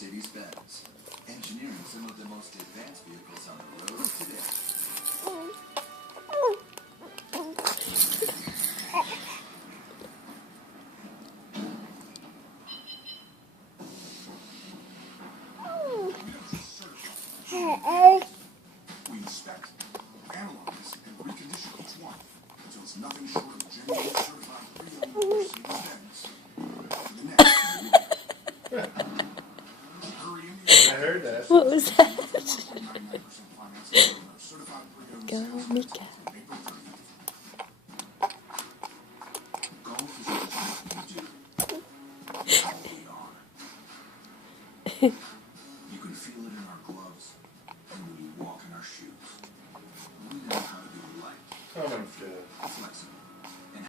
Mercedes-Benz, engineering some of the most advanced vehicles on the road today. We inspect, analyze, and recondition each one until it's nothing short of genuine certified pre-owned Mercedes-Benz. The next, hurry in. I heard that. What was that? 99% financing on our certified pre-owned Go, sales Mika. until April 30th. Golf is what you do. How we are. You can feel it in our gloves and when you walk in our shoes. We know how to be light, Oh my god. flexible,